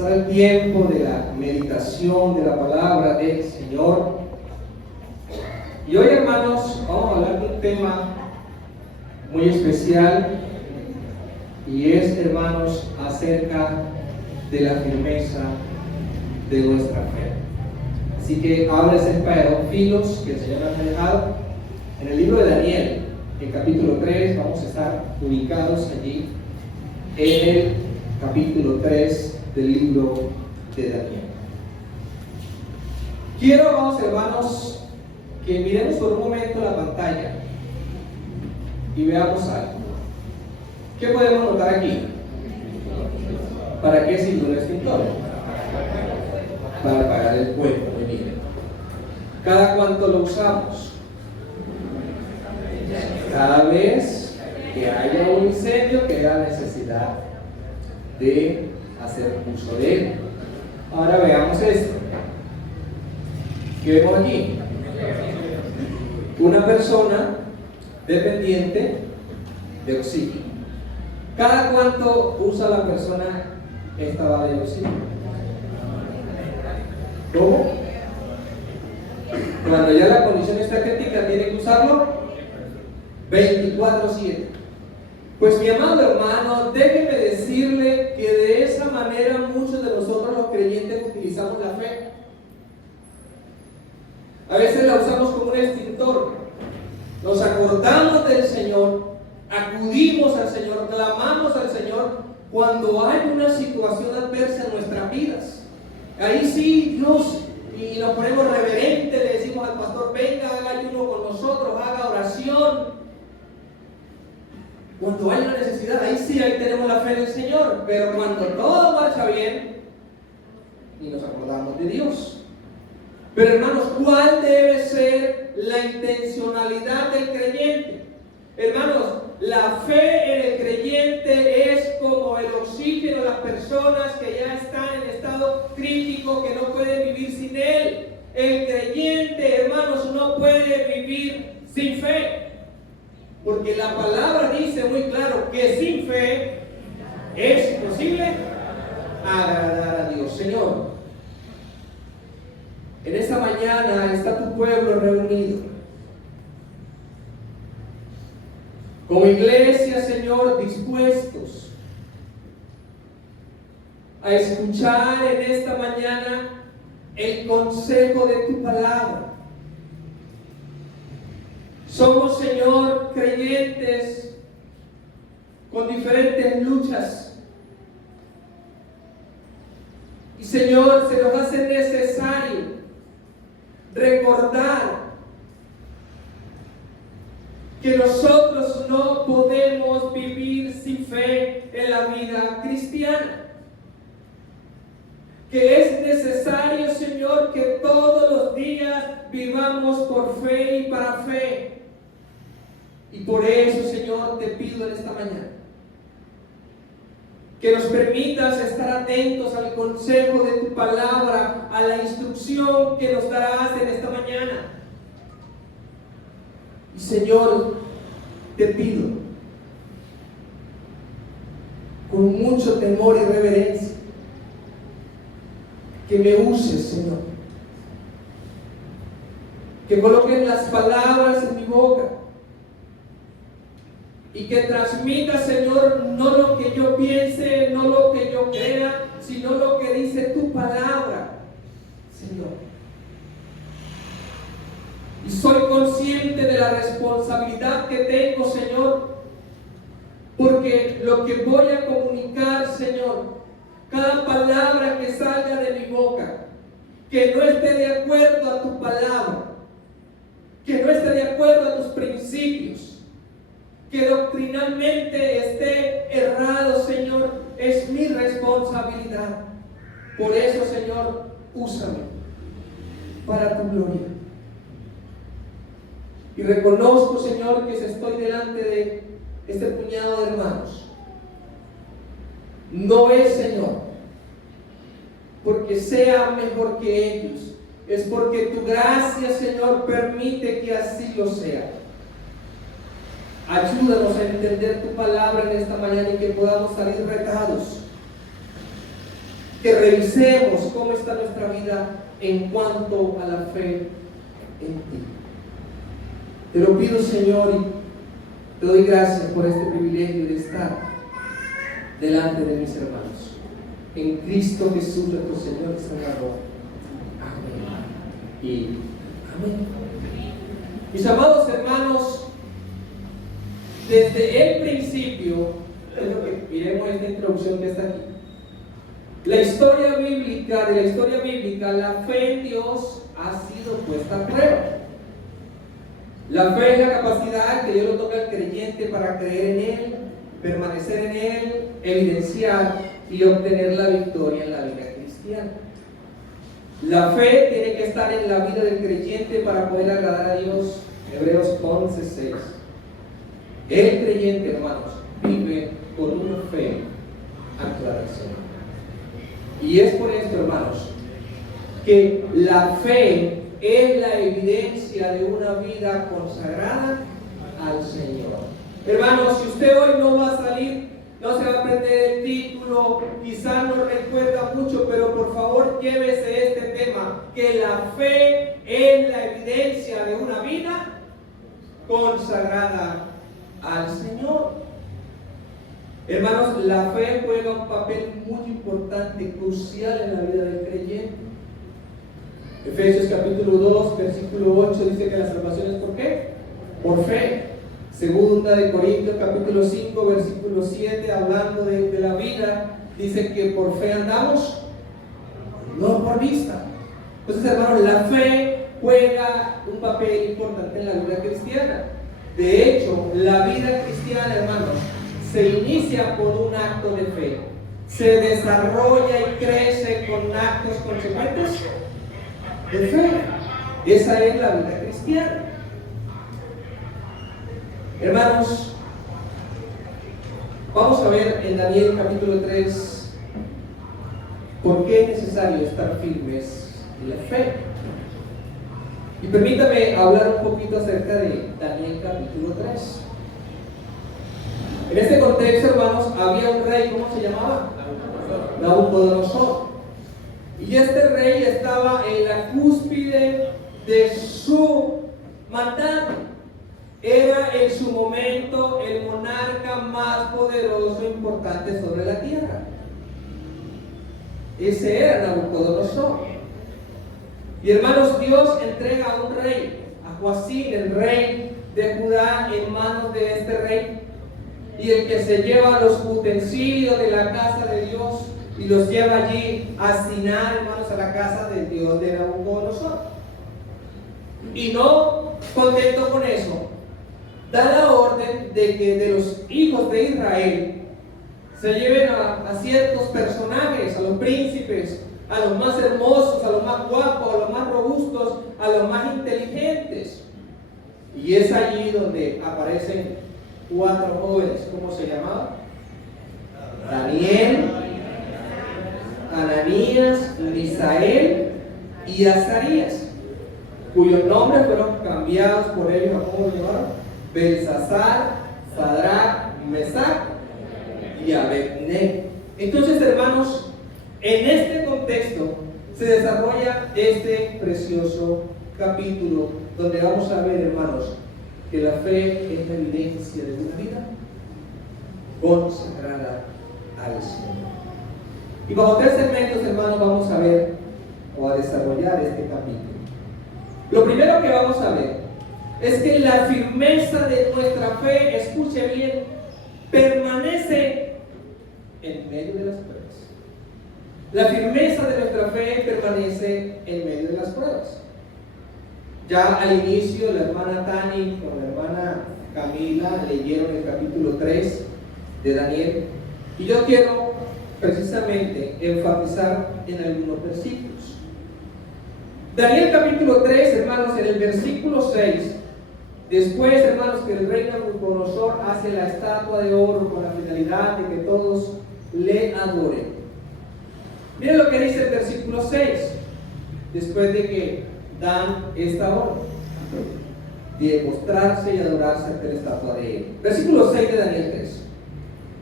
Será el tiempo de la meditación de la palabra del Señor. Y hoy, hermanos, vamos a hablar de un tema muy especial, y es, hermanos, acerca de la firmeza de nuestra fe. Así que habla acerca de dos filos que el Señor nos ha dejado en el libro de Daniel, en capítulo 3. Vamos a estar ubicados allí en el capítulo 3 del libro de Daniel. Quiero, vamos, hermanos, que miremos por un momento la pantalla y veamos algo. ¿Qué podemos notar aquí? ¿Para qué sirve un extintor? Para apagar el fuego. Muy bien. ¿Cada cuánto lo usamos? Cada vez que haya un incendio, que haya necesidad de hacer uso de él. Ahora veamos esto. ¿Qué vemos aquí? Una persona dependiente de oxígeno. ¿Cada cuánto usa la persona esta bala de oxígeno? ¿Cómo? Cuando ya la condición está crítica, tiene que usarlo 24/7. Pues mi amado hermano, déjeme decirle que de esa manera muchos de nosotros los creyentes utilizamos la fe. A veces la usamos como un extintor. Nos acordamos del Señor, acudimos al Señor, clamamos al Señor cuando hay una situación adversa en nuestras vidas. Ahí sí, Dios, y nos ponemos reverentes, le decimos al pastor: venga, haga ayuno con nosotros, haga oración. Cuando hay una necesidad, ahí sí, ahí tenemos la fe en el Señor. Pero cuando todo marcha bien, y nos acordamos de Dios. Pero, hermanos, ¿cuál debe ser la intencionalidad del creyente? Hermanos, la fe en el creyente es como el oxígeno de las personas que ya están en estado crítico, que no pueden vivir sin él. El creyente, hermanos, no puede vivir sin fe. Porque la palabra dice muy claro que sin fe es imposible agradar a Dios. Señor, en esta mañana está tu pueblo reunido. Como iglesia, Señor, dispuestos a escuchar en esta mañana el consejo de tu palabra. Somos, Señor, creyentes con diferentes luchas. Y, Señor, se nos hace necesario recordar que nosotros no podemos vivir sin fe en la vida cristiana. Que es necesario, Señor, que todos los días vivamos por fe y para fe. Y por eso, Señor, te pido en esta mañana que nos permitas estar atentos al consejo de tu palabra, a la instrucción que nos darás en esta mañana. Y, Señor, te pido con mucho temor y reverencia que me uses, Señor, que coloques las palabras en mi boca y que transmita, Señor, no lo que yo piense, no lo que yo crea, sino lo que dice tu palabra, Señor. Y soy consciente de la responsabilidad que tengo, Señor, porque lo que voy a comunicar, Señor, cada palabra que salga de mi boca, que no esté de acuerdo a tu palabra, que no esté de acuerdo a tus principios, que doctrinalmente esté errado, Señor, es mi responsabilidad. Por eso, Señor, úsame para tu gloria. Y reconozco, Señor, que estoy delante de este puñado de hermanos. No es, Señor, porque sea mejor que ellos, es porque tu gracia, Señor, permite que así lo sea. Ayúdanos a entender tu palabra en esta mañana y que podamos salir retados que revisemos cómo está nuestra vida en cuanto a la fe en ti. Te lo pido, Señor, y te doy gracias por este privilegio de estar delante de mis hermanos. En Cristo Jesús, nuestro Señor y Salvador. Amén. Y amén. Mis amados hermanos, desde el principio, quiero que miremos esta introducción que está aquí. De la historia bíblica, la fe en Dios ha sido puesta a prueba. La fe es la capacidad que Dios le toca al creyente para creer en Él, permanecer en Él, evidenciar y obtener la victoria en la vida cristiana. La fe tiene que estar en la vida del creyente para poder agradar a Dios. Hebreos 11:6. El creyente, hermanos, vive con una fe anclada al Señor. Y es por esto, hermanos, que la fe es la evidencia de una vida consagrada al Señor. Hermanos, si usted hoy no va a salir, no se va a aprender el título, quizás no recuerda mucho, pero por favor llévese este tema, que la fe es la evidencia de una vida consagrada al Señor. Hermanos, la fe juega un papel muy importante, crucial en la vida del creyente. Efesios capítulo 2, versículo 8 dice que la salvación es ¿por qué? Por fe. Segunda de Corintios capítulo 5, versículo 7, hablando de la vida, dice que por fe andamos, no por vista. Entonces, hermanos, la fe juega un papel importante en la vida cristiana. De hecho, la vida cristiana, hermanos, se inicia por un acto de fe, se desarrolla y crece con actos consecuentes de fe. Esa es la vida cristiana. Hermanos, vamos a ver en Daniel capítulo 3 por qué es necesario estar firmes en la fe. Y permítame hablar un poquito acerca de Daniel capítulo 3. En este contexto, hermanos, había un rey, ¿cómo se llamaba? Nabucodonosor. Y este rey estaba en la cúspide de su mandato. Era en su momento el monarca más poderoso e importante sobre la tierra. Ese era Nabucodonosor. Y hermanos, Dios entrega a un rey, a Joacim, el rey de Judá, en manos de este rey. Y el que se lleva los utensilios de la casa de Dios y los lleva allí a Sinar, hermanos, a la casa del Dios de Nabucodonosor. Y no contento con eso, da la orden de que de los hijos de Israel se lleven a ciertos personajes, a los príncipes, a los más hermosos, a los más guapos, a los más robustos, a los más inteligentes. Y es allí donde aparecen 4 jóvenes. ¿Cómo se llamaban? Daniel, Ananías, Misael y Azarías, cuyos nombres fueron cambiados por ellos a cómo lo llamaron: Belsasar, Sadrach, Mesach y Abednego. Entonces, hermanos, en este contexto se desarrolla este precioso capítulo donde vamos a ver, hermanos, que la fe es la evidencia de una vida consagrada al Señor. Y bajo 3 segmentos, hermanos, vamos a ver o a desarrollar este capítulo. Lo primero que vamos a ver es que la firmeza de nuestra fe, escuche bien, permanece en medio de las pruebas. La firmeza de nuestra fe permanece en medio de las pruebas. Ya al inicio, la hermana Tani con la hermana Camila leyeron el capítulo 3 de Daniel. Y yo quiero precisamente enfatizar en algunos versículos. Daniel capítulo 3, hermanos, en el versículo 6, después, hermanos, que el rey Nabucodonosor hace la estatua de oro con la finalidad de que todos le adoren. Miren lo que dice el versículo 6, después de que dan esta orden de postrarse y adorarse ante la estatua de él. Versículo 6 de Daniel 3.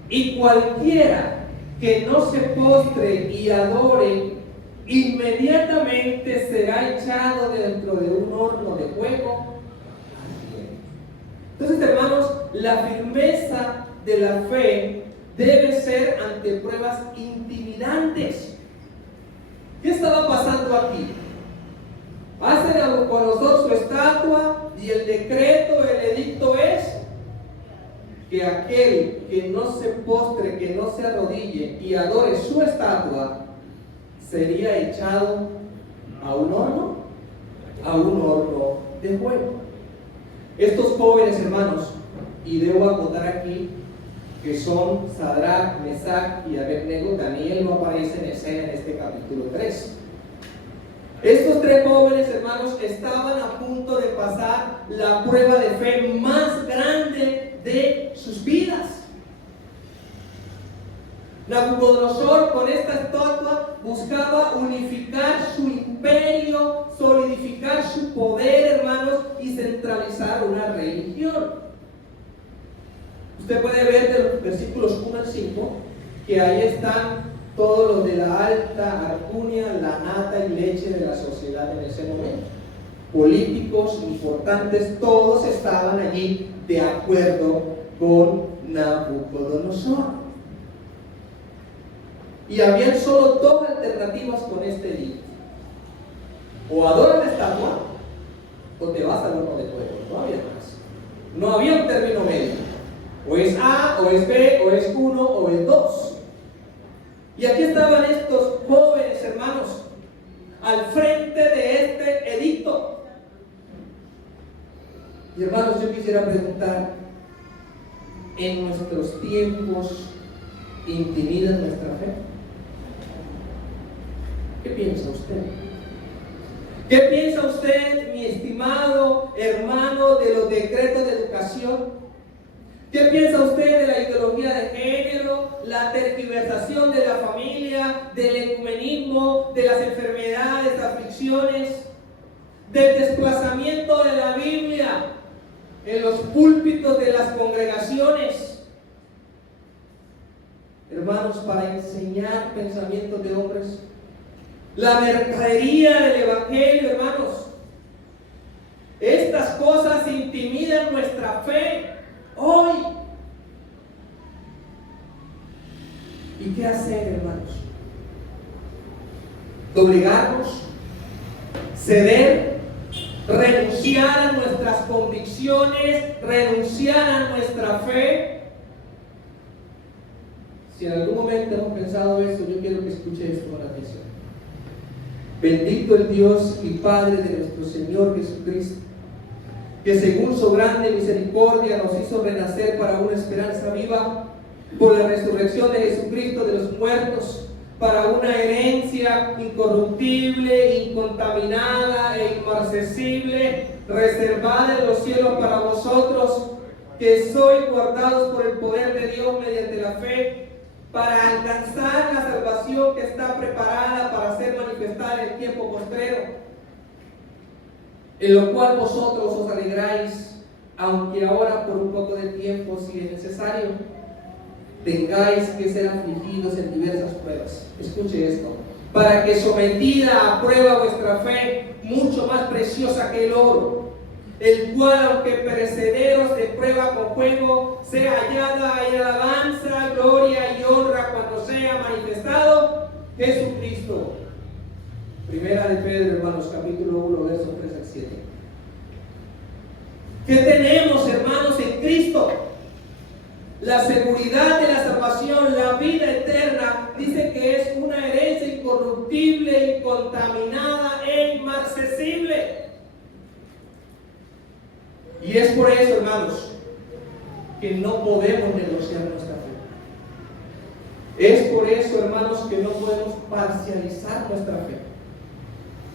Y cualquiera que no se postre y adore, inmediatamente será echado dentro de un horno de fuego. Entonces, hermanos, la firmeza de la fe debe ser ante pruebas intimidantes. ¿Qué estaba pasando aquí? Hacen a Nabucodonosor su estatua y el decreto, el edicto es que aquel que no se postre, que no se arrodille y adore su estatua, sería echado a un horno de fuego. Estos jóvenes hermanos, y debo acotar aquí que son Sadrach, Mesach y Abednego, Daniel no aparece en escena en este capítulo 3. Estos tres jóvenes hermanos estaban a punto de pasar la prueba de fe más grande de sus vidas. Nabucodonosor con esta estatua buscaba unificar su imperio, solidificar su poder, hermanos, y centralizar una religión. Usted puede ver de los versículos 1 al 5 que ahí están todos los de la alta alcurnia, la nata y leche de la sociedad en ese momento. Políticos importantes, todos estaban allí de acuerdo con Nabucodonosor. Y habían solo dos alternativas con este edicto: o adoras la estatua o te vas al horno de fuego. No había más, no había un término medio. O es A, o es B, o es 1, o es 2. Y aquí estaban estos jóvenes hermanos al frente de este edicto. Y hermanos, yo quisiera preguntar: ¿en nuestros tiempos intimida nuestra fe? ¿Qué piensa usted? ¿Qué piensa usted, mi estimado hermano, de los decretos de educación? ¿Qué piensa usted de la ideología de género, la tergiversación de la familia, del ecumenismo, de las enfermedades, aflicciones, del desplazamiento de la Biblia en los púlpitos de las congregaciones? Hermanos, para enseñar pensamientos de hombres, la mercadería del evangelio, hermanos, estas cosas intimidan nuestra fe hoy. ¿Y qué hacer, hermanos? ¿Doblegarnos? ¿Ceder? ¿Renunciar a nuestras convicciones? ¿Renunciar a nuestra fe? Si en algún momento hemos pensado eso, yo quiero que escuche esto con atención. Bendito el Dios y Padre de nuestro Señor Jesucristo, que según su grande misericordia nos hizo renacer para una esperanza viva por la resurrección de Jesucristo de los muertos, para una herencia incorruptible, incontaminada e inmarcesible, reservada en los cielos para vosotros, que sois guardados por el poder de Dios mediante la fe, para alcanzar la salvación que está preparada para ser manifestada en el tiempo postrero, en lo cual vosotros os alegráis, aunque ahora por un poco de tiempo, si es necesario, tengáis que ser afligidos en diversas pruebas. Escuche esto: para que sometida a prueba vuestra fe, mucho más preciosa que el oro, el cual, aunque perecederos de prueba con fuego, sea hallada en alabanza, gloria y honra cuando sea manifestado Jesucristo. Primera de Pedro, hermanos, capítulo 1, versos 3 al 7. ¿Qué tenemos, hermanos, en Cristo? La seguridad de la salvación, la vida eterna. Dice que es una herencia incorruptible, incontaminada e inmarcesible. Y es por eso, hermanos, que no podemos negociar nuestra fe. Es por eso, hermanos, que no podemos parcializar nuestra fe.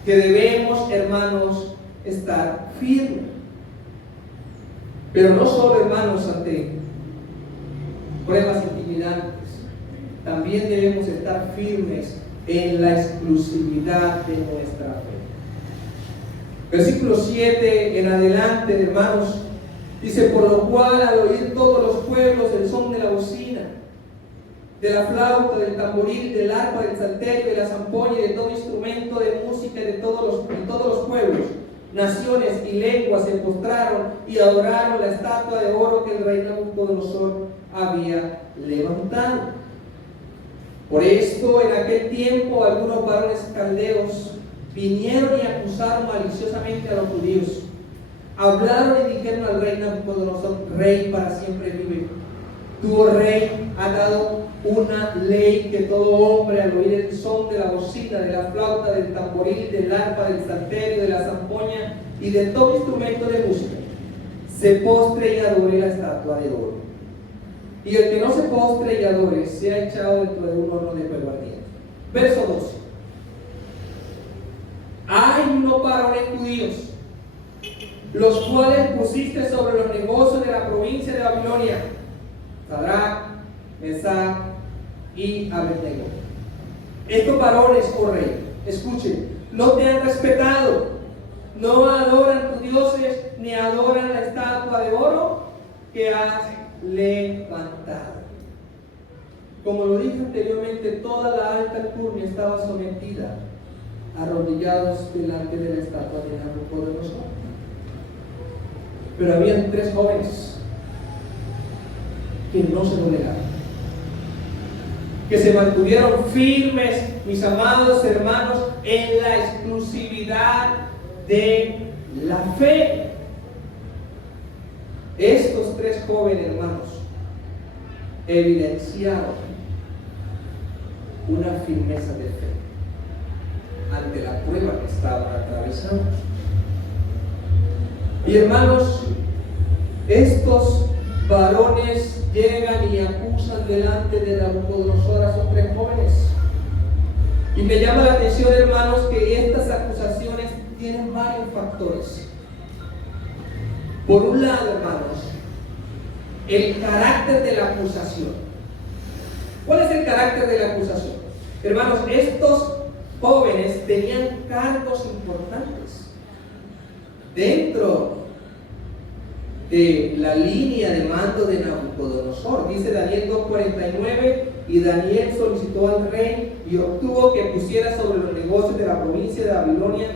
Que debemos, hermanos, estar firmes. Pero no solo, hermanos, ante pruebas intimidantes, también debemos estar firmes en la exclusividad de nuestra fe. Versículo 7 en adelante, hermanos, dice: por lo cual, al oír todos los pueblos el son de la bocina, de la flauta, del tamboril, del arpa, del salterio, de la zampoña y de todo instrumento de música de todos los pueblos, naciones y lenguas se postraron y adoraron la estatua de oro que el rey Nabucodonosor había levantado. Por esto, en aquel tiempo, algunos varones caldeos vinieron y acusaron maliciosamente a los judíos. Hablaron y dijeron al rey Nabucodonosor: Rey para siempre vive. Tú, oh rey, has dado una ley que todo hombre, al oír el son de la bocina, de la flauta, del tamboril, del arpa, del salterio, de la zampoña y de todo instrumento de música, se postre y adore la estatua de oro. Y el que no se postre y adore sea echado dentro de un horno de fuego ardiente. Verso 12. Hay unos varones judíos, los cuales pusiste sobre los negocios de la provincia de Babilonia: Sadrach, Mesach y Abednego. Estos varones, oh rey, escuchen, no te han respetado, no adoran tus dioses, ni adoran la estatua de oro que has levantado. Como lo dije anteriormente, toda la alta alcurnia estaba sometida, arrodillados delante de la estatua de Nabucodonosor. Pero habían 3 jóvenes que no se doblegaron, que se mantuvieron firmes, mis amados hermanos, en la exclusividad de la fe. Estos 3 jóvenes hermanos evidenciaron una firmeza de fe ante la prueba que estaban atravesando. Y hermanos, estos varones llegan y acusan delante de Nabucodonosor a esos 3 jóvenes. Y me llama la atención, hermanos, que estas acusaciones tienen varios factores. Por un lado, hermanos, el carácter de la acusación. ¿Cuál es el carácter de la acusación? Hermanos, estos jóvenes tenían cargos importantes dentro de la línea de mando de Nabucodonosor. Dice Daniel 2:49: y Daniel solicitó al rey y obtuvo que pusiera sobre los negocios de la provincia de Babilonia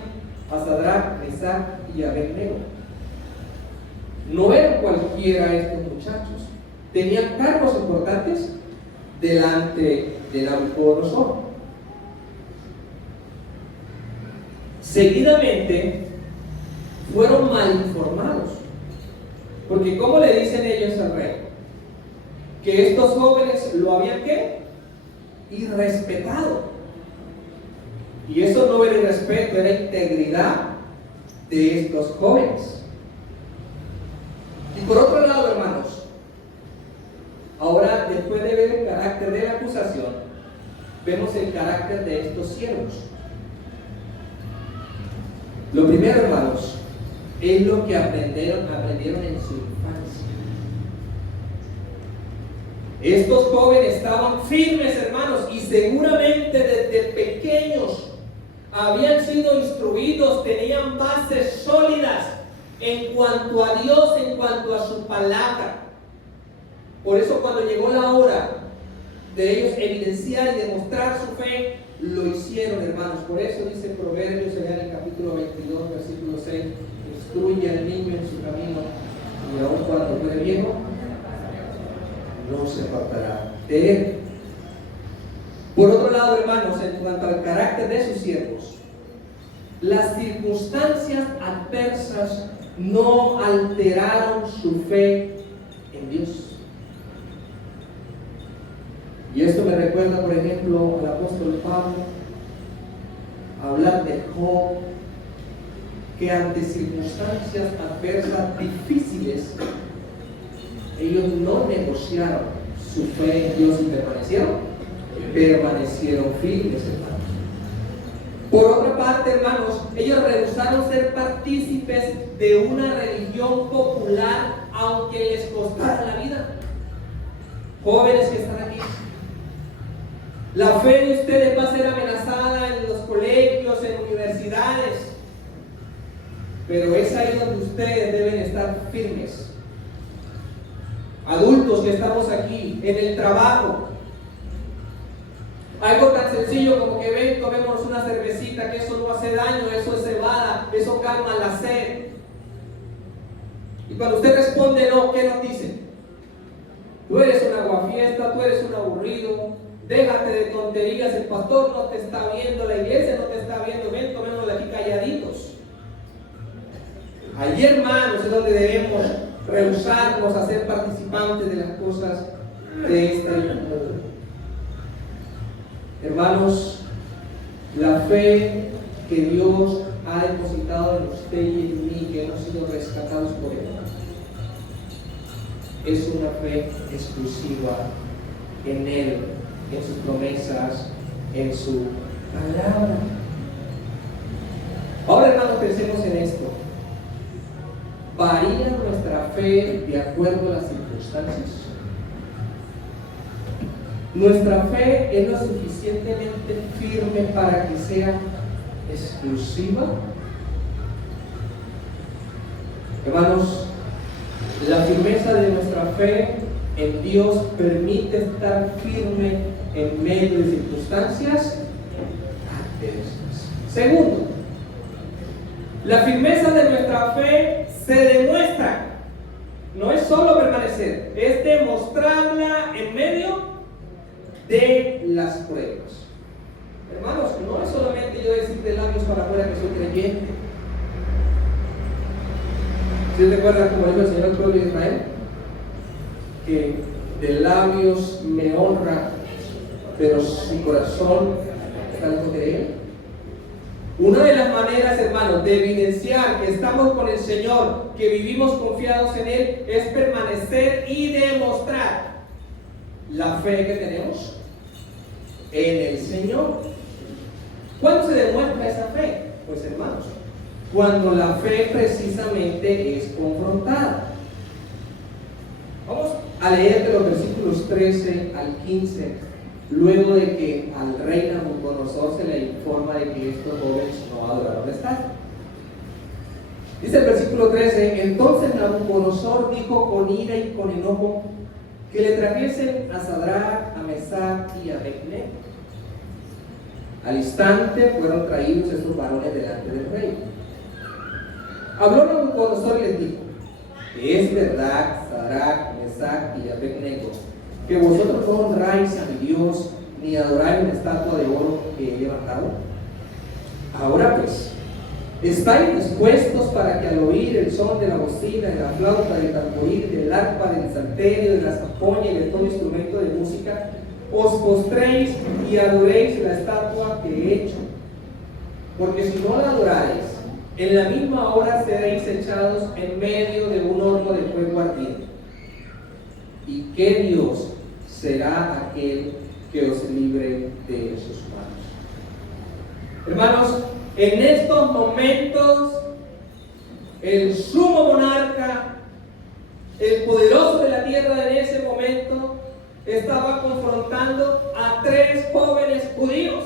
a Sadrach, Mesach y Abednego. No eran cualquiera estos muchachos, tenían cargos importantes delante de Nabucodonosor. Seguidamente fueron mal informados, porque ¿cómo le dicen ellos al rey? Que estos jóvenes lo habían ¿qué? Irrespetado. Y eso no era irrespeto, era integridad de estos jóvenes. Y por otro lado, hermanos, ahora después de ver el carácter de la acusación, vemos el carácter de estos siervos. Lo primero, hermanos, es lo que aprendieron en su infancia. Estos jóvenes estaban firmes, hermanos, y seguramente desde pequeños habían sido instruidos, tenían bases sólidas en cuanto a Dios, en cuanto a su palabra. Por eso cuando llegó la hora de ellos evidenciar y demostrar su fe, lo hicieron, hermanos. Por eso dice Proverbios allá en el capítulo 22, versículo 6: instruye al niño en su camino, y aun cuando fuere viejo, no se apartará de él. Por otro lado, hermanos, en cuanto al carácter de sus siervos, las circunstancias adversas no alteraron su fe en Dios. Y esto me recuerda, por ejemplo, al apóstol Pablo hablar de Job, que ante circunstancias adversas difíciles, ellos no negociaron su fe en Dios y permanecieron firmes, hermanos. Por otra parte, hermanos, ellos rehusaron ser partícipes de una religión popular, aunque les costara la vida. Jóvenes que están aquí, la fe de ustedes va a ser amenazada en los colegios, en universidades, pero es ahí donde ustedes deben estar firmes. Adultos que estamos aquí, en el trabajo, Algo tan sencillo como que ven, tomémonos una cervecita, que eso no hace daño, eso es cebada, eso calma la sed. Y cuando usted responde no, ¿qué nos dice? Tú eres un aguafiesta, tú eres un aburrido, déjate de tonterías, el pastor no te está viendo, la iglesia no te está viendo, ven, tomémonos de aquí calladitos. Allí, hermanos, es donde debemos rehusarnos a ser participantes de las cosas de este mundo. Hermanos, la fe que Dios ha depositado en usted y en mí, que hemos sido rescatados por Él, es una fe exclusiva en Él, en sus promesas, en su palabra. Ahora, hermanos, pensemos en esto. ¿Varía nuestra fe de acuerdo a las circunstancias? ¿Nuestra fe es lo suficientemente firme para que sea exclusiva? Hermanos, la firmeza de nuestra fe en Dios permite estar firme en medio de circunstancias adversas. Segundo, la firmeza de nuestra fe se demuestra. No es solo permanecer, es demostrarla en medio de las pruebas. Hermanos, no es solamente yo decir de labios para afuera que soy creyente. ¿Sí recuerdan como dijo el Señor al pueblo de Israel? Que de labios me honra, pero su corazón está lejos de Él. Una de las maneras, hermanos, de evidenciar que estamos con el Señor, que vivimos confiados en Él, es permanecer y demostrar la fe que tenemos en el Señor. ¿Cuándo se demuestra esa fe? Pues, hermanos, cuando la fe precisamente es confrontada. Vamos a leer de los versículos 13 al 15. Luego de que al rey Nabucodonosor se le informa de que estos jóvenes no adoraron la estatua. Dice el versículo 13: entonces Nabucodonosor dijo con ira y con enojo que le trajesen a Sadrach, a Mesach y a Abed-nego. Al instante fueron traídos estos varones delante del rey. Habló Nabucodonosor y les dijo: es verdad, Sadrach, Mesach y Abed-nego, que vosotros no honráis a mi Dios, ni adoráis una estatua de oro que he levantado. Ahora pues, ¿estáis dispuestos para que al oír el son de la bocina, de la flauta, del tamboril, del arpa, del salterio, de la zampoña y de todo instrumento de música, os postréis y adoréis la estatua que he hecho? Porque si no la adoráis, en la misma hora seréis echados en medio de un horno de fuego ardiente. ¿Y qué Dios será aquel que os libre de sus manos? Hermanos, en estos momentos, el sumo monarca, el poderoso de la tierra en ese momento, estaba confrontando a 3 jóvenes judíos.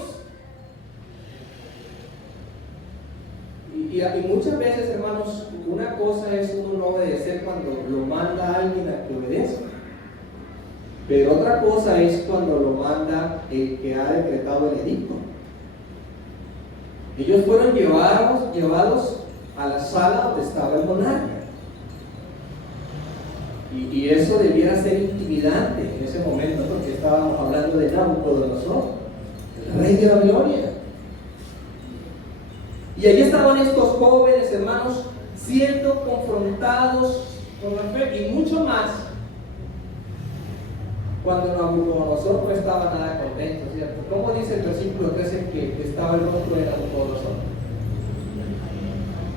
Y muchas veces, hermanos, una cosa es uno no obedecer cuando lo manda alguien a que obedezca. Pero otra cosa es cuando lo manda el que ha decretado el edicto. Ellos fueron llevados a la sala donde estaba el monarca. Y eso debiera ser intimidante en ese momento, porque estábamos hablando de Nabucodonosor, el rey de Babilonia. Y allí estaban estos jóvenes, hermanos, siendo confrontados con la fe, y mucho más cuando Nabucodonosor no estaba nada contento, ¿cierto? ¿Cómo dice el versículo 13 que estaba el rostro de Nabucodonosor?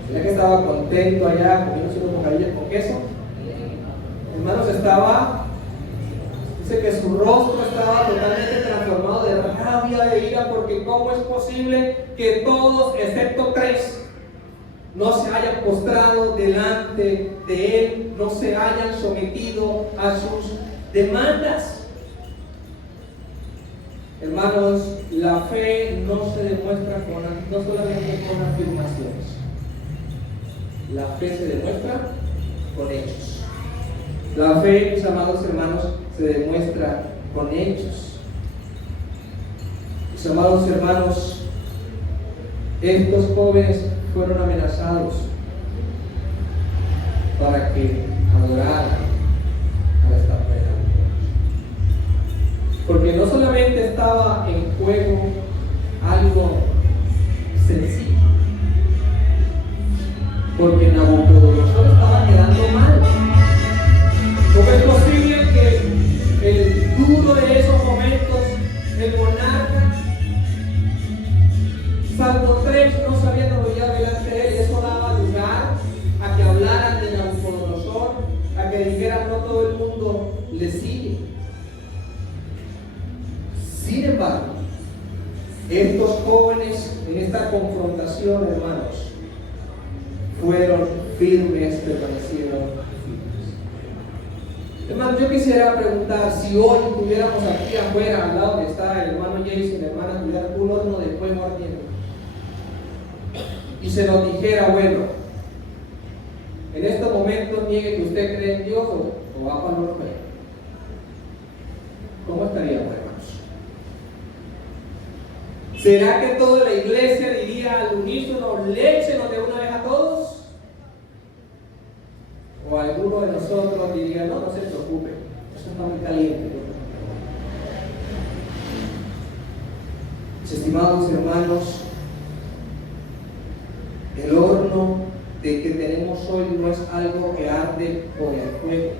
¿Será que estaba contento allá comiéndose unos bocadillos con queso? Hermanos, dice que su rostro estaba totalmente transformado de rabia, de ira, porque ¿cómo es posible que todos, excepto 3, no se hayan postrado delante de él, no se hayan sometido a sus demandas? Hermanos, la fe no se demuestra no solamente con afirmaciones. La fe se demuestra con hechos. La fe, mis amados hermanos, se demuestra con hechos. Mis amados hermanos, estos jóvenes fueron amenazados para que adoraran a la estatua de Nabucodonosor. Porque no solamente estaba en juego algo sencillo, porque Nabucodonosor estaba quedando mal. ¿Cómo es posible que el duro de esos momentos, el monarca, salvo 3 no se habían arrodillado delante de él? Y eso daba lugar a que hablaran de Nabucodonosor, a que dijeran no todo el mundo le sigue. Sin embargo, estos jóvenes en esta confrontación, hermanos, fueron firmes, permanecieron firmes. Hermano, yo quisiera preguntar si hoy tuviéramos aquí afuera, al lado donde está el hermano Jason y la hermana, tuviera un horno de fuego ardiendo y se nos dijera, bueno, en estos momentos niegue que usted cree en Dios o va para el horno. ¿Cómo estaríamos, hermanos? ¿Será que toda la iglesia diría al unísono, léchenos de una vez a todos? ¿O alguno de nosotros diría, no se preocupe, eso está muy caliente? Mis estimados hermanos, el horno de que tenemos hoy no es algo que arde por el fuego.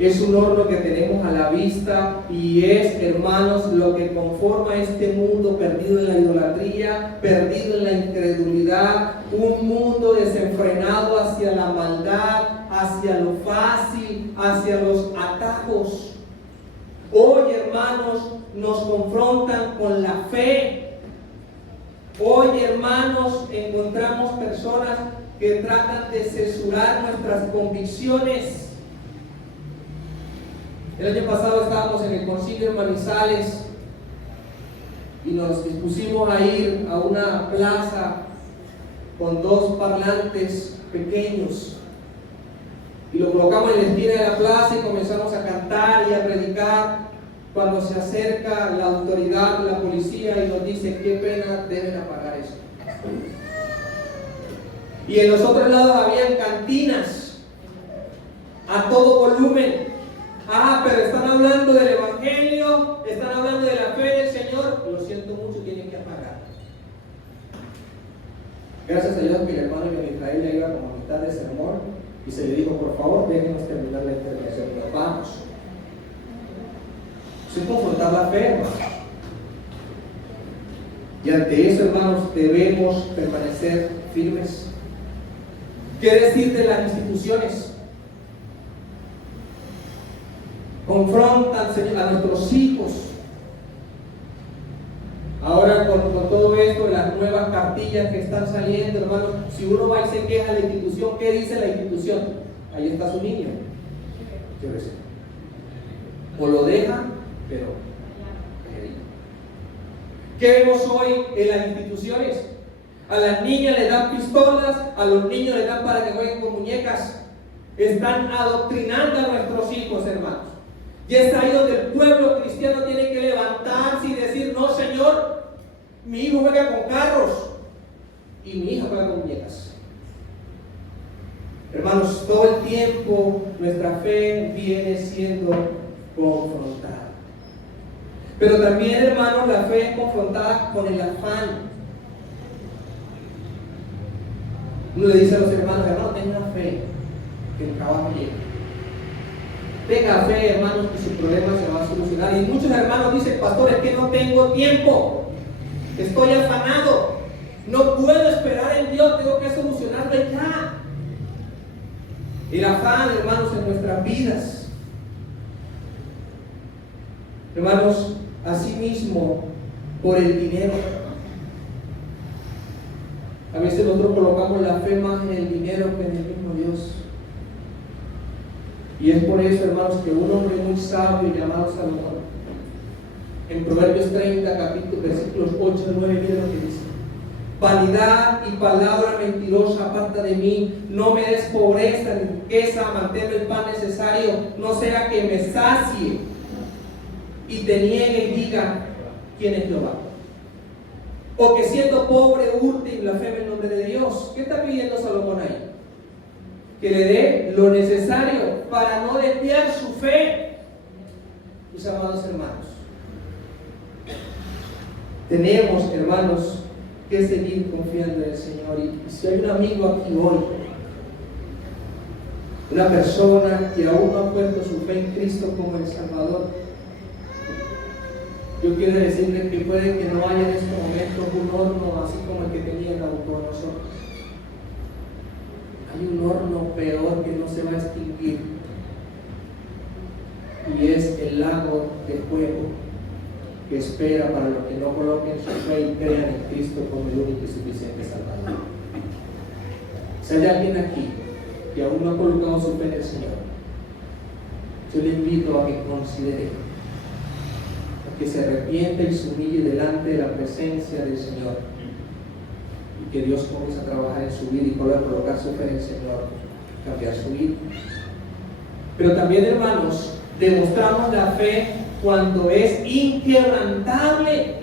Es un horno que tenemos a la vista y es, hermanos, lo que conforma este mundo perdido en la idolatría, perdido en la incredulidad, un mundo desenfrenado hacia la maldad, hacia lo fácil, hacia los atajos. Hoy, hermanos, nos confrontan con la fe. Hoy, hermanos, encontramos personas que tratan de censurar nuestras convicciones. El año pasado estábamos en el concilio en Manizales y nos dispusimos a ir a una plaza con 2 parlantes pequeños y lo colocamos en la esquina de la plaza y comenzamos a cantar y a predicar. Cuando se acerca la autoridad, la policía, y nos dice qué pena, deben apagar eso. Y en los otros lados habían cantinas a todo volumen. Pero están hablando del Evangelio, están hablando de la fe del Señor. Lo siento mucho, tienen que apagar. Gracias a Dios que el hermano de Israel ya iba como a mitad de sermón y se le dijo, por favor, déjenos terminar la intervención. Nos vamos. Se confrontar la fe, hermanos. Y ante eso, hermanos, debemos permanecer firmes. ¿Qué decir de las instituciones? Confrontan a nuestros hijos. Ahora con todo esto de las nuevas cartillas que están saliendo, hermanos, si uno va y se queja de la institución, ¿qué dice la institución? Ahí está su niño. O lo deja, pero ¿qué vemos hoy en las instituciones? A las niñas les dan pistolas, a los niños les dan para que jueguen con muñecas. Están adoctrinando a nuestros hijos, hermanos. Y es ahí donde el pueblo cristiano tiene que levantarse y decir, no, Señor, mi hijo juega con carros y mi hija juega con muñecas. Hermanos, todo el tiempo nuestra fe viene siendo confrontada. Pero también, hermanos, la fe es confrontada con el afán. Uno le dice a los hermanos, tengan fe, que el trabajo llega. Tenga fe, hermanos, que su problema se va a solucionar. Y muchos hermanos dicen, pastor, es que no tengo tiempo, estoy afanado, no puedo esperar en Dios, tengo que solucionarlo ya. El afán, hermanos, en nuestras vidas. Hermanos, asimismo, por el dinero. A veces nosotros colocamos la fe más en el dinero que en el mismo Dios. Y es por eso, hermanos, que un hombre muy sabio llamado Salomón, en Proverbios 30, capítulo, versículos 8 y 9, miren lo que dice: vanidad y palabra mentirosa aparta de mí, no me des pobreza ni riqueza, manténme el pan necesario, no sea que me sacie y te niegue y diga, quién es Jehová. O que siendo pobre hurte y blasfeme el nombre de Dios. ¿Qué está pidiendo Salomón ahí? Que le dé lo necesario para no desviar su fe. Mis amados hermanos, tenemos, hermanos, que seguir confiando en el Señor. Y si hay un amigo aquí hoy, una persona que aún no ha puesto su fe en Cristo como el Salvador, yo quiero decirle que puede que no haya en este momento un horno así como el que tenía Nabucodonosor. Hay un horno peor que no se va a extinguir, y es el lago de fuego que espera para los que no coloquen su fe y crean en Cristo como el único y suficiente Salvador. Si hay alguien aquí que aún no ha colocado su fe en el Señor, yo le invito a que considere, a que se arrepiente y se humille delante de la presencia del Señor, y que Dios comience a trabajar en su vida y pueda colocar su fe en el Señor, cambiar su vida. Pero también, hermanos, demostramos la fe cuando es inquebrantable.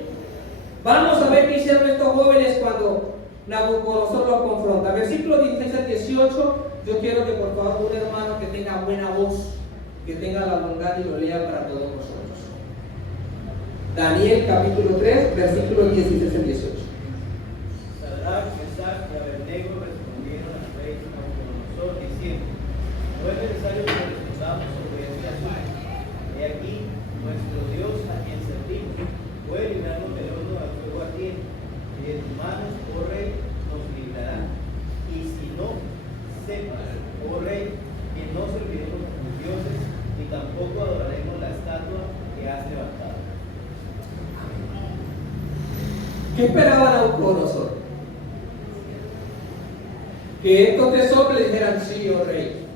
Vamos a ver qué hicieron estos jóvenes cuando Nabucodonosor los confronta. Versículo 16 al 18. Yo quiero que por favor un hermano que tenga buena voz, que tenga la bondad y lo lea para todos nosotros. Daniel capítulo 3, versículos 16 al 18. Sadrach, Mesach y Abednego respondieron al rey Nabucodonosor diciendo: no es necesario que respondamos sobre este asunto. He aquí, nuestro Dios a quien servimos puede librarnos del horno al fuego ardiente, y de tus manos, oh rey, nos librará. Y si no, sepas, oh rey, que no serviremos a tus dioses, ni tampoco adoraremos la estatua que has levantado. ¿Qué esperaba Nabucodonosor? Que estos tres hombres le dijeran: sí, oh rey,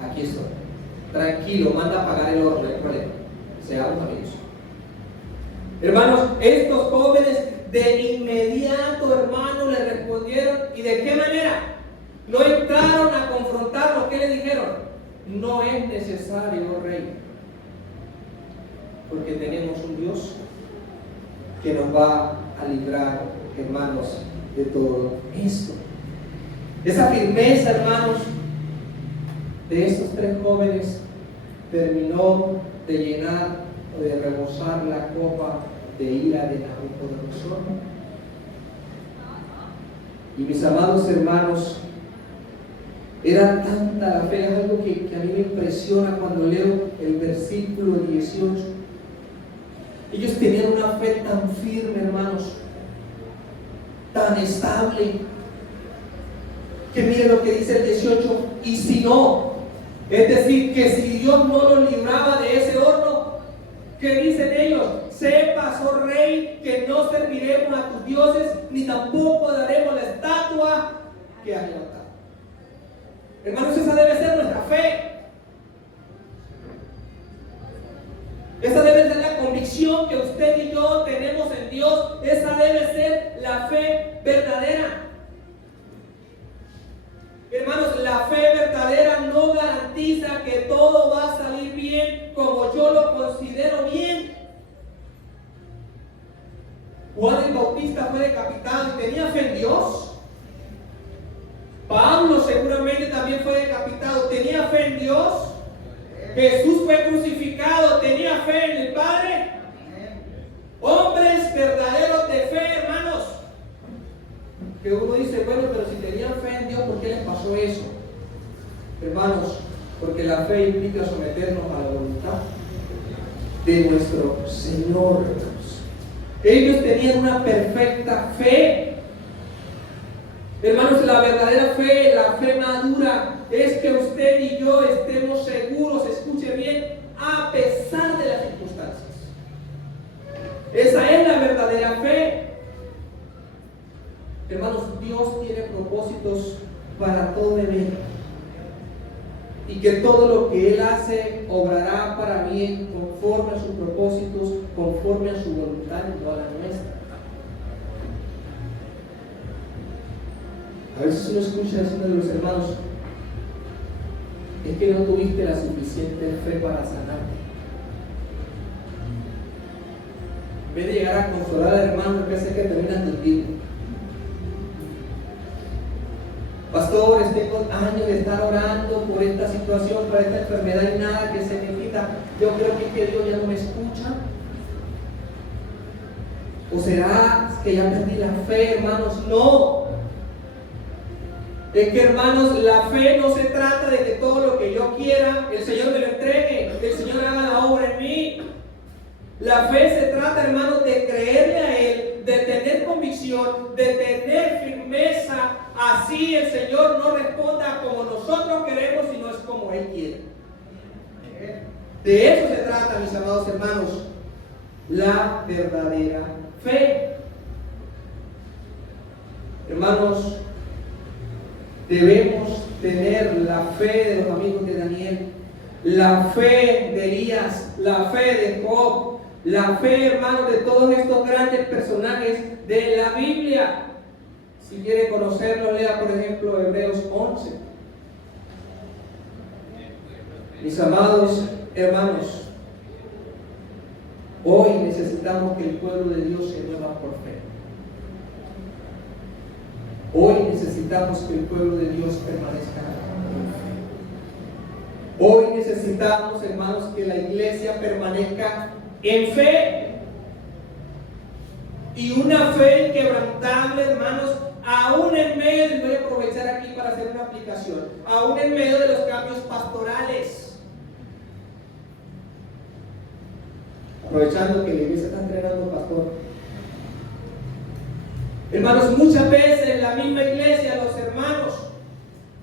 aquí estoy, tranquilo, manda a pagar el horno, no hay problema, seamos amigos. Hermanos, estos jóvenes de inmediato, hermanos, le respondieron. ¿Y de qué manera? No entraron a confrontarlo. ¿Qué le dijeron? No es necesario, oh rey, porque tenemos un Dios que nos va a librar, hermanos, de todo esto. Esa firmeza, hermanos, de estos tres jóvenes terminó de llenar o de rebosar la copa de ira de Nabucodonosor. Y mis amados hermanos, era tanta la fe, es algo que a mí me impresiona cuando leo el versículo 18. Ellos tenían una fe tan firme, hermanos, tan estable, que miren lo que dice el 18: y si no, es decir, que si Dios no los libraba de ese horno, ¿qué dicen ellos? Sepas, oh rey, que no serviremos a tus dioses, ni tampoco daremos la estatua que has levantado. Hermanos, esa debe ser nuestra fe. Esa debe ser la convicción que usted y yo tenemos en Dios. Esa debe ser la fe verdadera. Hermanos, la fe verdadera no garantiza que todo va a salir bien como yo lo considero bien. Juan el Bautista fue decapitado y tenía fe en Dios. Pablo seguramente también fue decapitado, tenía fe en Dios. Jesús fue crucificado, tenía fe en el Padre. Hombres verdaderos de fe, hermanos. Que uno dice: bueno, pero si tenían fe en Dios, ¿por qué les pasó eso? Hermanos, porque la fe implica someternos a la voluntad de nuestro Señor, hermanos. Ellos tenían una perfecta fe. Hermanos, la verdadera fe, la fe madura, es que usted y yo estemos seguros, escuche bien, a pesar de las circunstancias. Esa es la verdadera fe. Hermanos, Dios tiene propósitos para todo evento, y que todo lo que Él hace obrará para bien, conforme a sus propósitos, conforme a su voluntad y no a la nuestra. A veces uno escucha diciendo de los hermanos: es que no tuviste la suficiente fe para sanarte. En vez de llegar a consolar al hermano, que que terminan durmiendo. Pastores, tengo años de estar orando por esta situación, por esta enfermedad y nada que se me quita. Yo creo que Dios ya no me escucha. ¿O será que ya perdí la fe, hermanos? No. Es que, hermanos, la fe no se trata de que todo lo que yo quiera, el Señor me lo entregue, que el Señor haga la obra en mí. La fe se trata, hermanos, de creerle a Él, de tener convicción, de tener firmeza. Así el Señor no responda como nosotros queremos, sino es como Él quiere. De eso se trata, mis amados hermanos, la verdadera fe. Hermanos, debemos tener la fe de los amigos de Daniel, la fe de Elías, la fe de Job, la fe, hermanos, de todos estos grandes personajes de la Biblia. Si quiere conocerlo, lea por ejemplo Hebreos 11. Mis amados hermanos, hoy necesitamos que el pueblo de Dios se mueva por fe. Hoy necesitamos que el pueblo de Dios permanezca en fe. Hoy necesitamos, hermanos, que la iglesia permanezca en fe. Y una fe inquebrantable, hermanos, aún en medio, y voy a aprovechar aquí para hacer una aplicación, aún en medio de los cambios pastorales. Aprovechando que la iglesia está entrenando pastor. Hermanos, muchas veces en la misma iglesia, los hermanos,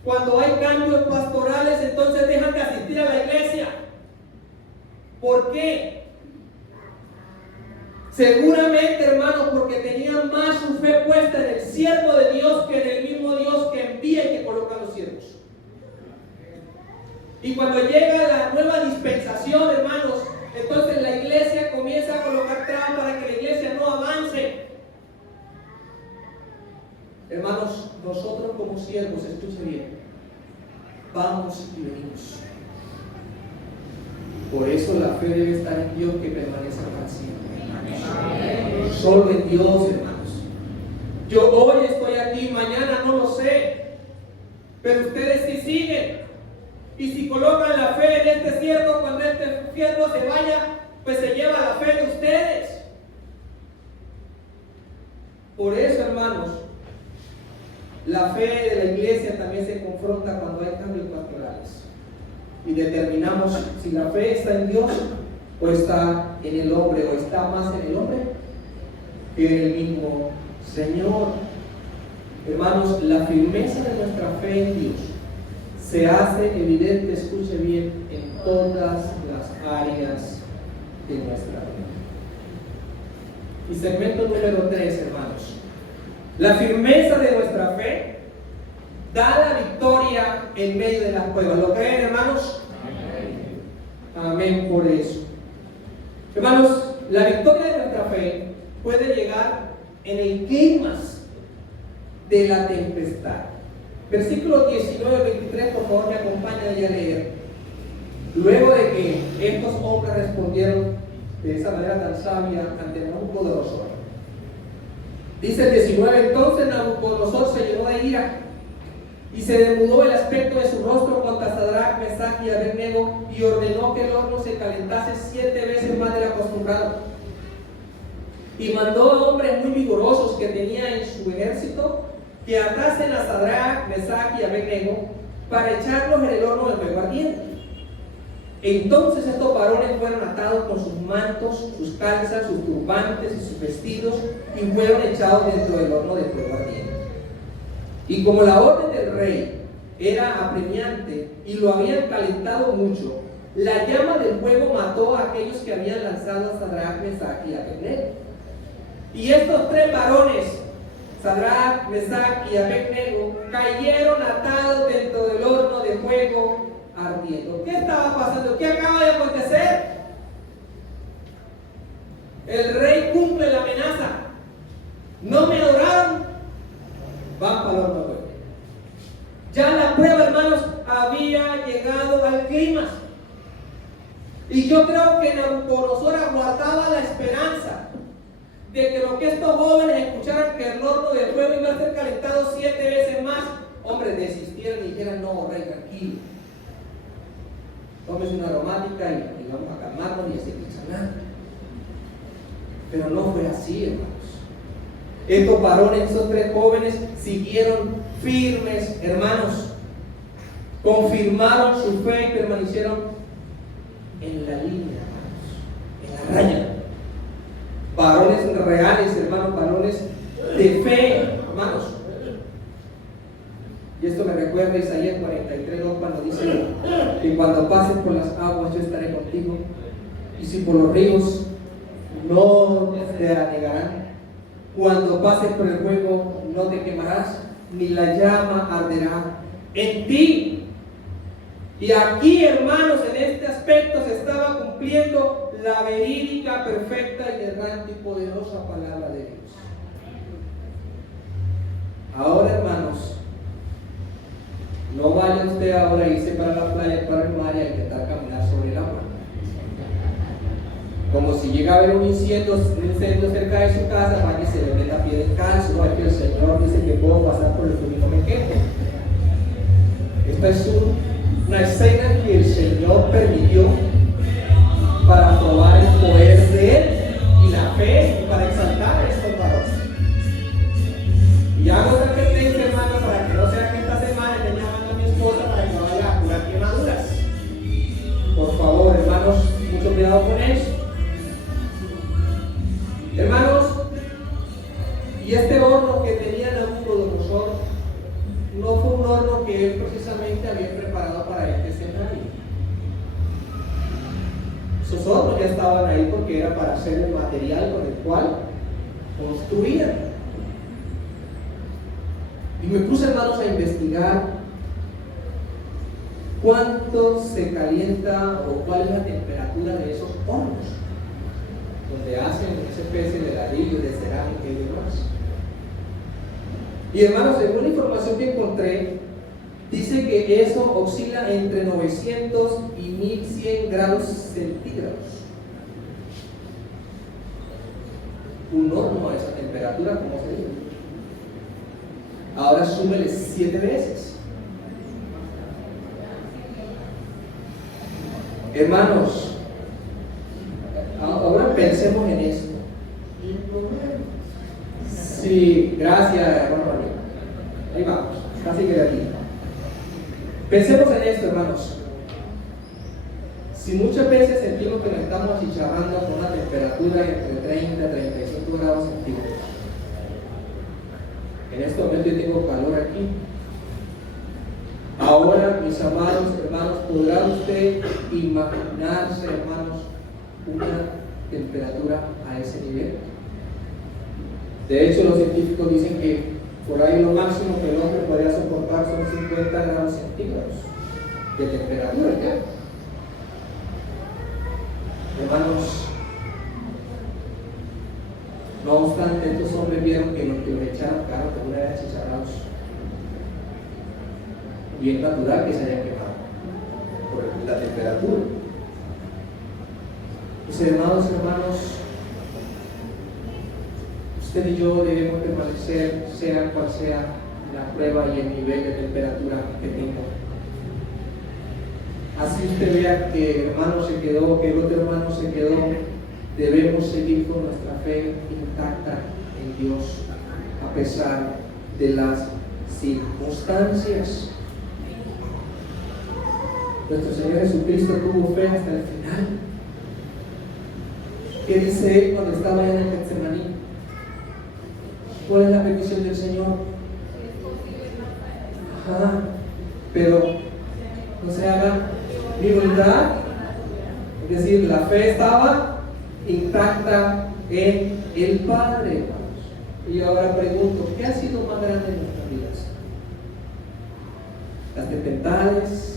cuando hay cambios pastorales, entonces dejan de asistir a la iglesia. ¿Por qué? Seguramente, hermanos, porque tenían más su fe puesta en el siervo de Dios que en el mismo Dios que envía y que coloca a los siervos. Y cuando llega la nueva dispensación, hermanos, entonces la iglesia comienza a colocar trabas para que la iglesia no avance. Hermanos, nosotros como siervos, escuchen bien, vamos y venimos. Por eso la fe debe estar en Dios, que permanece para siempre. Solo en Dios, hermanos. Yo hoy estoy aquí, mañana no lo sé, pero ustedes sí siguen. Y si colocan la fe en este siervo, cuando este siervo se vaya, pues se lleva la fe de ustedes. Por eso, hermanos, la fe de la iglesia también se confronta cuando hay cambios pastorales. Y determinamos si la fe está en Dios o está en el hombre, o está más en el hombre que en el mismo Señor. Hermanos, la firmeza de nuestra fe en Dios se hace evidente, escuche bien, en todas las áreas de nuestra vida. Y segmento número 3, hermanos. La firmeza de nuestra fe da la victoria en medio de las pruebas. ¿Lo creen, hermanos? Amén. Amén por eso. Hermanos, la victoria de nuestra fe puede llegar en el clímax de la tempestad. Versículo 19-23, por favor, me acompañan a leer. Luego de que estos hombres respondieron de esa manera tan sabia ante Nabucodonosor, dice el 19: entonces Nabucodonosor se llenó de ira y se demudó el aspecto de su rostro contra Sadrach, Mesach y Abednego, y ordenó que el horno se calentase 7 veces más del acostumbrado. Y mandó a hombres muy vigorosos que tenía en su ejército que atasen a Sadrach, Mesach y Abednego para echarlos en el horno de fuego ardiente. Entonces estos varones fueron atados con sus mantos, sus calzas, sus turbantes y sus vestidos, y fueron echados dentro del horno de fuego ardiente. Y como la orden del rey era apremiante y lo habían calentado mucho, la llama del fuego mató a aquellos que habían lanzado a Sadrach, Mesach y Abednego. Y estos 3 varones, Sadrach, Mesach y Abednego, cayeron atados dentro del horno de fuego ardiendo. ¿Qué estaba pasando? ¿Qué acaba de acontecer? El rey cumple la amenaza. No me adoraron, van para el horno de fuego. Ya la prueba, hermanos, había llegado al clímax. Y yo creo que Nabucodonosor aguardaba la esperanza de que lo que estos jóvenes escucharan que el horno de fuego iba a ser calentado 7 veces más, hombre, desistieran y dijeran, no, rey, tranquilo, tómese una aromática y vamos a calmarnos y a seguir sanando. Pero no fue así, hermanos. Estos varones, esos 3 jóvenes, siguieron firmes, hermanos, confirmaron su fe y permanecieron en la línea, hermanos, en la raya. Varones reales, hermanos, varones de fe, hermanos. Y esto me recuerda a Isaías 43:2, cuando dice que cuando pases por las aguas yo estaré contigo, y si por los ríos no te anegarán. Cuando pases por el fuego no te quemarás, ni la llama arderá en ti. Y aquí, hermanos, en este aspecto se estaba cumpliendo la verídica, perfecta, inerrante y poderosa palabra de Dios. Ahora, hermanos, no vaya usted ahora a irse para la playa, para el mar y a intentar caminar sobre el agua. Como si llega a haber un incendio cerca de su casa, vaya y se le meta pie descalzo, no, que el Señor dice que puedo pasar por el que no me quejo. Esta es una escena que el Señor permitió para probar el poder de Él y la fe, y para exaltar a estos varones. Y hago esta advertencia, hermano, para que no sea que esta semana esté llamando a mi esposa para que vaya a curar quemaduras. Por favor, hermanos, mucho cuidado con eso. Hermanos, y este horno que tenía Nabucodonosor no fue un horno que él precisamente había preparado para este escenario. Esos hornos ya estaban ahí porque era para hacer el material con el cual construían. Y me puse, hermanos, a investigar cuánto se calienta o cuál es la temperatura de esos hornos donde hacen esa especie de ladrillo, de cerámica y demás. Y hermanos, según la información que encontré, dice que eso oscila entre 900 y 1100 grados centígrados. Un horno a esa temperatura, como se dice. Ahora súmele 7 veces. Hermanos, ahora pensemos en esto. Sí, gracias, hermano María. Ahí vamos, casi que de aquí. Pensemos en esto, hermanos. Si muchas veces sentimos que nos estamos achicharrando con una temperatura entre 30 y 35 grados centígrados, en este momento yo tengo calor aquí. Ahora, mis amados hermanos, ¿podrá usted imaginarse, hermanos, una temperatura a ese nivel? De hecho, los científicos dicen que por ahí lo máximo que el hombre podría soportar son 50 grados centígrados de temperatura ya. Hermanos, no obstante, estos hombres vieron que los que los echaron, claro, que una vez achicharrados, y es natural que se hayan quemado por la temperatura. Mis hermanos, usted y yo debemos permanecer, sea cual sea la prueba y el nivel de temperatura que tenga. Así usted vea que el hermano se quedó, que el otro hermano se quedó, debemos seguir con nuestra fe intacta en Dios, a pesar de las circunstancias. Nuestro Señor Jesucristo tuvo fe hasta el final. ¿Qué dice él cuando estaba en el Getsemaní? ¿Cuál es la petición del Señor? Ajá, pero no se haga mi voluntad. Es decir, la fe estaba intacta en el Padre, hermanos. Y ahora pregunto, ¿qué ha sido más grande en nuestras vidas? Las tempestades,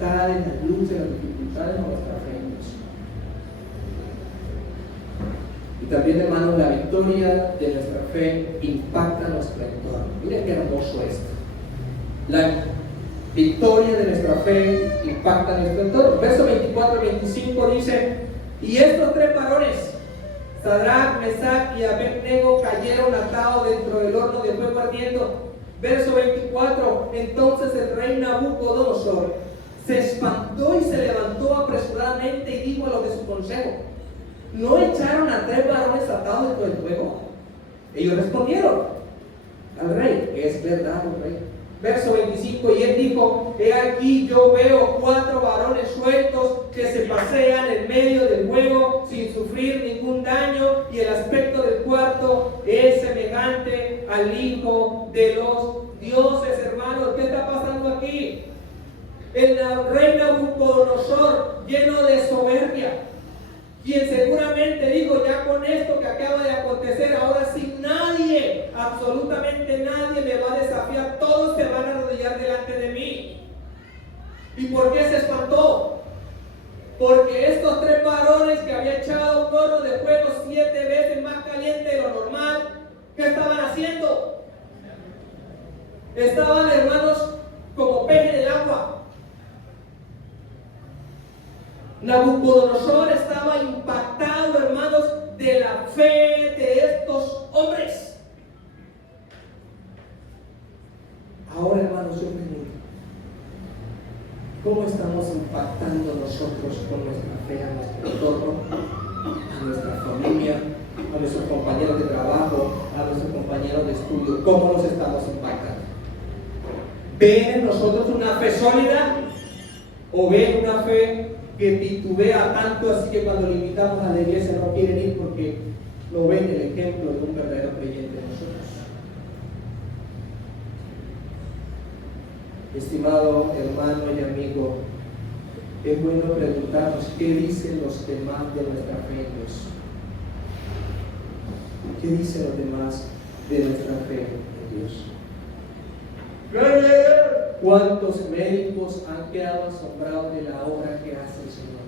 las luchas, las dificultades o nuestra fe en Dios. Y también, hermanos, la victoria de nuestra fe impacta nuestro entorno. Miren qué hermoso esto. La victoria de nuestra fe impacta nuestro entorno. Verso 24 y 25 dice: y estos 3 varones Sadrach, Mesach y Abednego cayeron atados dentro del horno de fuego ardiendo. Verso 24. Entonces el rey Nabucodonosor se espantó y se levantó apresuradamente y dijo a los de su consejo: ¿no echaron a 3 varones atados dentro del fuego? Ellos respondieron al rey: es verdad, oh rey. Verso 25. Y él dijo: he aquí yo veo 4 varones sueltos que se pasean en medio del fuego sin sufrir ningún daño, y el aspecto del cuarto es semejante al hijo de los dioses. Hermanos, ¿qué está pasando aquí? El rey Nabucodonosor, lleno de soberbia, quien seguramente dijo: ya con esto que acaba de acontecer, ahora sí nadie, absolutamente nadie me va a desafiar, todos se van a arrodillar delante de mí. ¿Y por qué se espantó? Porque estos 3 varones que había echado un horno de fuego 7 veces más caliente de lo normal, ¿qué estaban haciendo? Estaban, hermanos, como peces en el agua. Nabucodonosor estaba impactado, hermanos, de la fe de estos hombres. Ahora, hermanos, yo pregunto: ¿cómo estamos impactando nosotros con nuestra fe a nuestro entorno, a nuestra familia, a nuestros compañeros de trabajo, a nuestros compañeros de estudio? ¿Cómo nos estamos impactando? ¿Ven en nosotros una fe sólida o ven una fe que titubea tanto así que cuando le invitamos a la iglesia no quieren ir porque no ven el ejemplo de un verdadero creyente de nosotros? Estimado hermano y amigo, es bueno preguntarnos qué dicen los demás de nuestra fe en Dios. ¿Qué dicen los demás de nuestra fe en Dios? ¿Cuántos médicos han quedado asombrados de la obra que hace el Señor?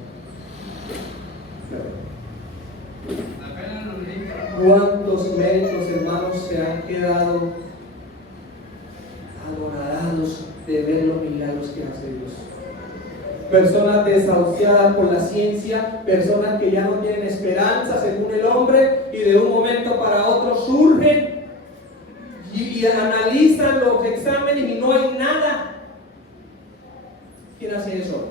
¿Cuántos médicos, hermanos, se han quedado anonadados de ver los milagros que hace Dios? Personas desahuciadas por la ciencia, personas que ya no tienen esperanza según el hombre, y de un momento para otro surgen y analizan los exámenes y no hay nada. ¿Quién hace eso?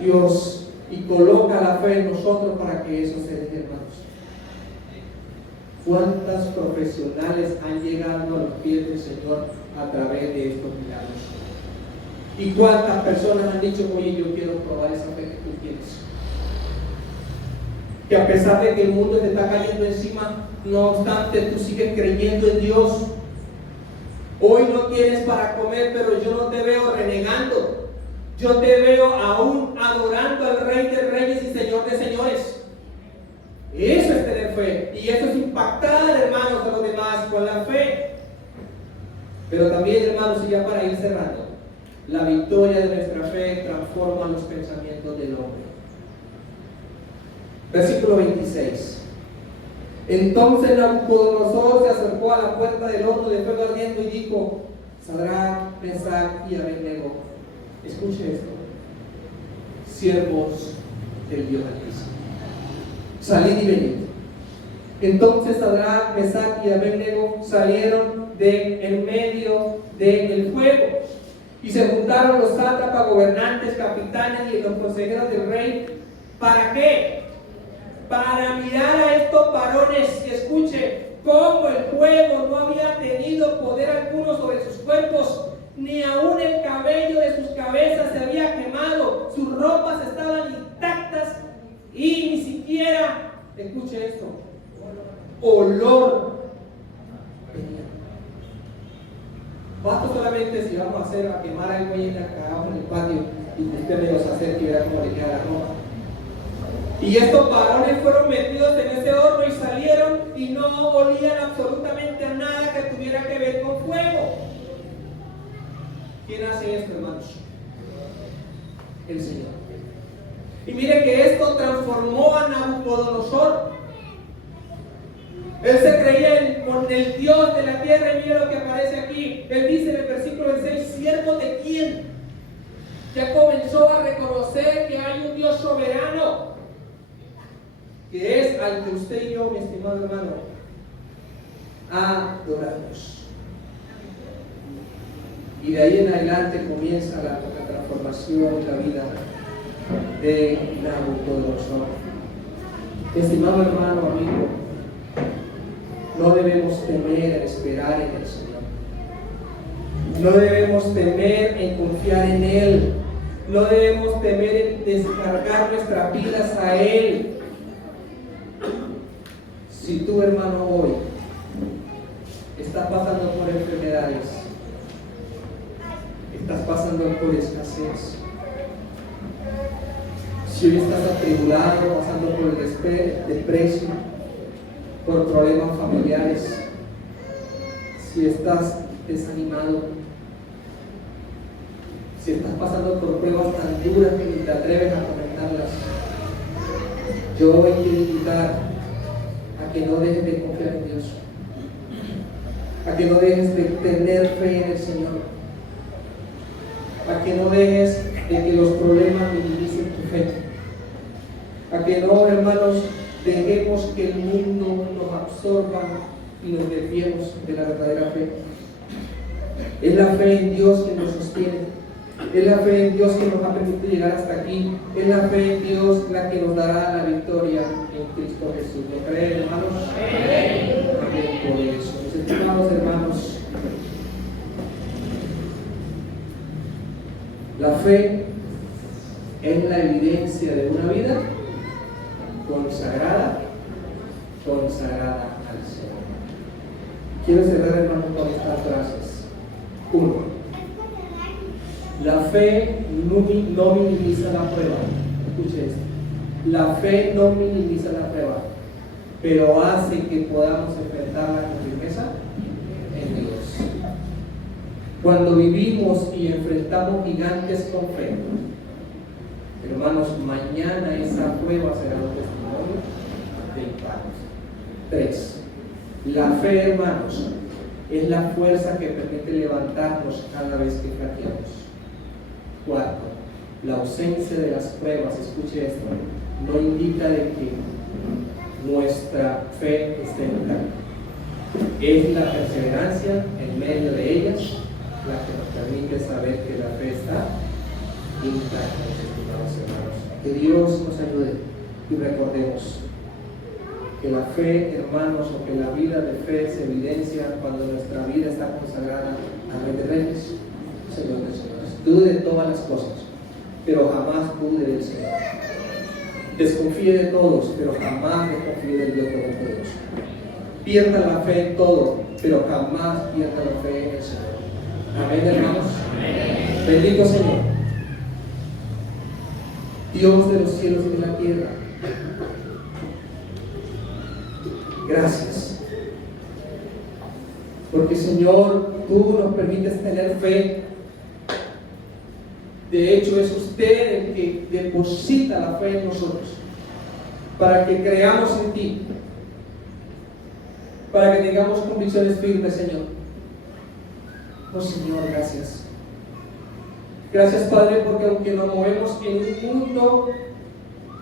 Dios. Y coloca la fe en nosotros para que eso se dé, hermanos. ¿Cuántas profesionales han llegado a los pies del Señor a través de estos milagros? ¿Y cuántas personas han dicho: oye, yo quiero probar esa fe que tú tienes? Que a pesar de que el mundo te está cayendo encima, no obstante, tú sigues creyendo en Dios. Hoy no tienes para comer, pero yo no te veo renegando. Yo te veo aún adorando al Rey de Reyes y Señor de Señores. Eso es tener fe. Y eso es impactar, hermanos, a los demás con la fe. Pero también, hermanos, y ya para ir cerrando, la victoria de nuestra fe transforma los pensamientos del hombre. Versículo 26. Entonces Nabucodonosor se acercó a la puerta del horno de fuego ardiendo y dijo: Sadrach, Mesach y Abednego, escuche esto, siervos del Dios Altísimo, salid y venid. Entonces Sadrach, Mesach y Abednego salieron de en medio del fuego, y se juntaron los sátrapas, gobernantes, capitanes y los consejeros del rey. ¿Para qué? Para mirar a estos varones, y escuche, cómo el fuego no había tenido poder alguno sobre sus cuerpos, ni aún el cabello de sus cabezas se había quemado, sus ropas estaban intactas, y ni siquiera, escuche esto, olor venía. Basta solamente si vamos a quemar algo ahí en el patio, y usted me los acerque y verá cómo le queda la ropa. Y estos varones fueron metidos en ese horno y salieron y no olían absolutamente a nada que tuviera que ver con fuego. ¿Quién hace esto, hermanos? El Señor. Y mire que esto transformó a Nabucodonosor. Él se creía con el Dios de la tierra, y mira lo que aparece aquí. Él dice en el versículo 6: ¿siervo de quién? Ya comenzó a reconocer que hay un Dios soberano. que es al que usted y yo, mi estimado hermano, adoramos. Y de ahí en adelante comienza la transformación de la vida de Nabucodonosor. Estimado hermano, amigo, no debemos temer en esperar en el Señor. No debemos temer en confiar en Él. No debemos temer en descargar nuestras vidas a Él. Si tú, hermano, hoy estás pasando por enfermedades, estás pasando por escasez, si hoy estás atribulado, pasando por el desprecio, por problemas familiares, si estás desanimado, si estás pasando por pruebas tan duras que ni te atreves a comentarlas, yo hoy quiero invitar a que no dejes de confiar en Dios, a que no dejes de tener fe en el Señor, a que no dejes de que los problemas minimicen tu fe, a que no, hermanos, dejemos que el mundo nos absorba y nos desviemos de la verdadera fe. Es la fe en Dios que nos sostiene. Es la fe en Dios que nos ha permitido llegar hasta aquí. Es la fe en Dios la que nos dará la victoria en Cristo Jesús. ¿Lo creen, hermanos? Amén por eso. Mis estimados hermanos, la fe es la evidencia de una vida consagrada al Señor. Quiero cerrar, hermanos, con estas frases. 1. La fe no minimiza la prueba. Escuche esto. La fe no minimiza la prueba, pero hace que podamos enfrentarla con firmeza en Dios. Cuando vivimos y enfrentamos gigantes con fe, hermanos, mañana esa prueba será un testimonio de impacto. 3. La fe, hermanos, es la fuerza que permite levantarnos cada vez que flaqueamos. 4. La ausencia de las pruebas, escuche esto, no indica de que nuestra fe esté intacta. Es la perseverancia en medio de ellas la que nos permite saber que la fe está intacta, mis estimados hermanos. Que Dios nos ayude y recordemos que la fe, hermanos, o que la vida de fe se evidencia cuando nuestra vida está consagrada al Rey de Reyes, Señor de Señores. Dude de todas las cosas, pero jamás dude del Señor. Desconfíe de todos, pero jamás desconfíe del Dios Todopoderoso. Pierda la fe en todo, pero jamás pierda la fe en el Señor. Amén, hermanos. Amén. Bendito Señor, Dios de los cielos y de la tierra. Gracias, porque Señor, tú nos permites tener fe. De hecho, es usted el que deposita la fe en nosotros, para que creamos en ti, para que tengamos convicciones firmes, Señor. Oh Señor, gracias. Gracias, Padre, porque aunque nos movemos en un mundo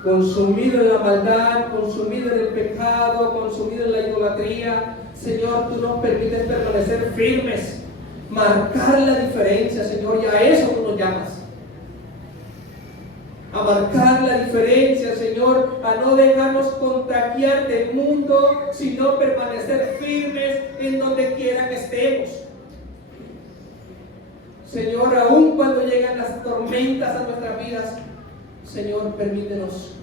consumido en la maldad, consumido en el pecado, consumido en la idolatría, Señor, tú nos permites permanecer firmes, marcar la diferencia, Señor, y a eso tú nos llamas. A marcar la diferencia, Señor, a no dejarnos contagiar del mundo, sino permanecer firmes en donde quiera que estemos. Señor, aun cuando llegan las tormentas a nuestras vidas, Señor, permítenos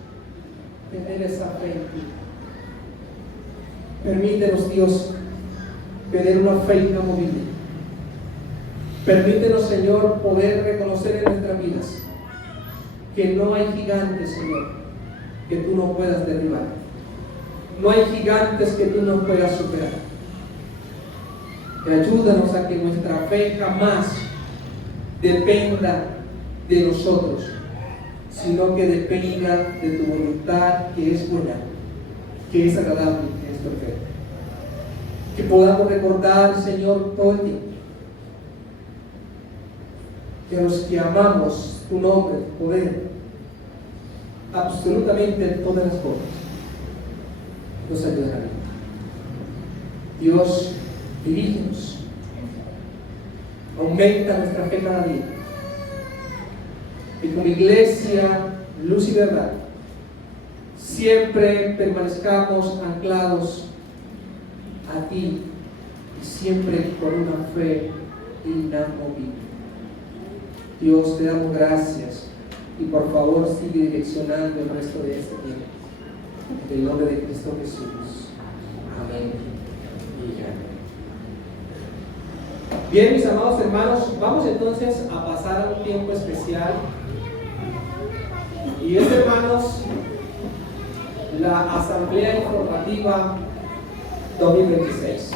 tener esa fe en ti. Permítenos, Dios, tener una fe inamovible. Permítenos, Señor, poder reconocer en nuestras vidas que no hay gigantes, Señor, que tú no puedas derribar. No hay gigantes que tú no puedas superar. Y ayúdanos a que nuestra fe jamás dependa de nosotros, sino que dependa de tu voluntad, que es buena, que es agradable, que es perfecta. Que podamos recordar, Señor, todo el tiempo que a los que amamos tu nombre, tu poder, absolutamente todas las cosas, nos ayudará. Dios, dirígenos. Aumenta nuestra fe cada día. Y como iglesia, luz y verdad, siempre permanezcamos anclados a ti y siempre con una fe inamovible. Dios, te damos gracias y por favor sigue direccionando el resto de este tiempo. En el nombre de Cristo Jesús. Amén y amén. Bien, mis amados hermanos, vamos entonces a pasar a un tiempo especial. Y es, hermanos, la Asamblea Informativa 2026.